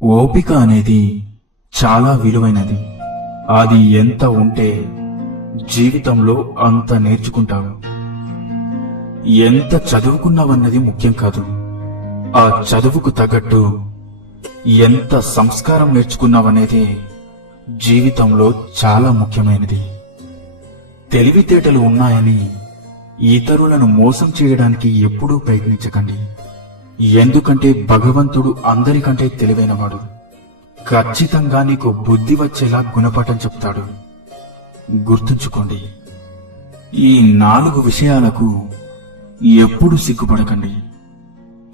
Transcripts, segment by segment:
ఓపిక అనేది చాలా విలువైనది. అది ఎంత ఉంటే జీవితంలో అంత నేర్చుకుంటావు. ఎంత చదువుకున్నావన్నది ముఖ్యం కాదు, ఆ చదువుకు తగ్గట్టు ఎంత సంస్కారం నేర్చుకున్నావనేదే జీవితంలో చాలా ముఖ్యమైనది. తెలివితేటలు ఉన్నాయని ఇతరులను మోసం చేయడానికి ఎప్పుడూ ప్రయత్నించకండి. ఎందుకంటే భగవంతుడు అందరికంటే తెలివైనవాడు. ఖచ్చితంగా నీకు బుద్ధి వచ్చేలా గుణపాఠం చెప్తాడు. గుర్తుంచుకోండి, ఈ 4 విషయాలకు ఎప్పుడు సిగ్గుపడకండి.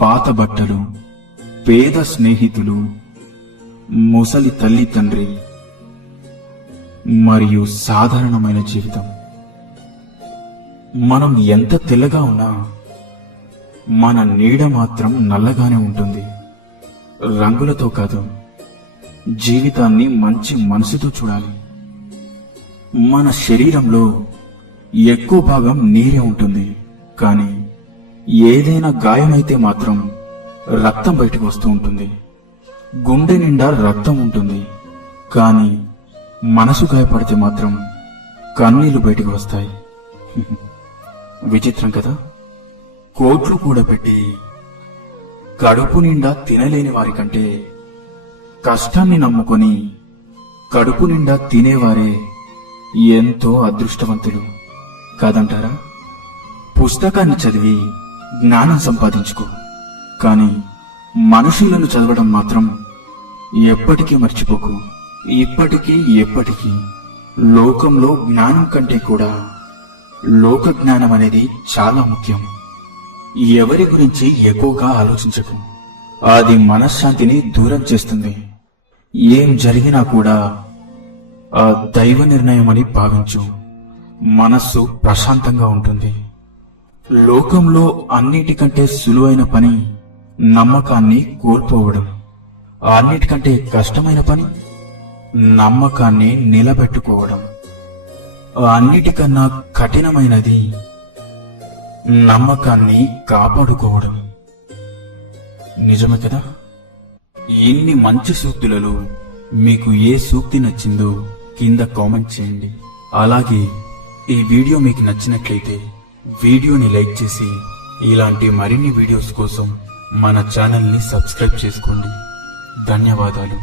పాత బట్టలు, పేద స్నేహితులు, ముసలి తల్లి తండ్రి మరియు సాధారణమైన జీవితం. మనం ఎంత తెల్లగా ఉన్నా మన నీడ మాత్రం నల్లగానే ఉంటుంది. రంగులతో కాదు, జీవితాన్ని మంచి మనసుతో చూడాలి. మన శరీరంలో ఎక్కువ భాగం నీరే ఉంటుంది, కానీ ఏదైనా గాయమైతే మాత్రం రక్తం బయటకు వస్తూ ఉంటుంది. గుండె నిండా రక్తం ఉంటుంది, కానీ మనసు గాయపడితే మాత్రం కన్నీళ్లు బయటకు వస్తాయి. విచిత్రం కదా? కోట్లు కూడా పెట్టి కడుపు నిండా తినలేని వారికంటే కష్టాన్ని నమ్ముకొని కడుపు నిండా తినేవారే ఎంతో అదృష్టవంతులు కాదంటారా? పుస్తకాన్ని చదివి జ్ఞానం సంపాదించుకో, కానీ మనుషులను చదవడం మాత్రం ఎప్పటికీ మర్చిపోకు. ఇప్పటికీ ఎప్పటికీ లోకంలో జ్ఞానం కంటే కూడా లోక జ్ఞానం అనేది చాలా ముఖ్యం. ఎవరి గురించి ఎక్కువగా ఆలోచించకు, అది మనశ్శాంతిని దూరం చేస్తుంది. ఏం జరిగినా కూడా ఆ దైవ నిర్ణయం అని భావించు. మనస్సు ప్రశాంతంగా ఉంటుంది. లోకంలో అన్నిటికంటే సులువైన పని నమ్మకాన్ని కోల్పోవడం. అన్నిటికంటే కష్టమైన పని నమ్మకాన్ని నిలబెట్టుకోవడం. అన్నిటికన్నా కఠినమైనది నమ్మకాన్ని కాపాడుకోవడం. నిజమే కదా? ఇన్ని మంచి సూక్తులలో మీకు ఏ సూక్తి నచ్చిందో కింద కామెంట్ చేయండి. అలాగే ఈ వీడియో మీకు నచ్చినట్లయితే వీడియోని లైక్ చేసి ఇలాంటి మరిన్ని వీడియోస్ కోసం మన ఛానల్ని సబ్స్క్రైబ్ చేసుకోండి. ధన్యవాదాలు.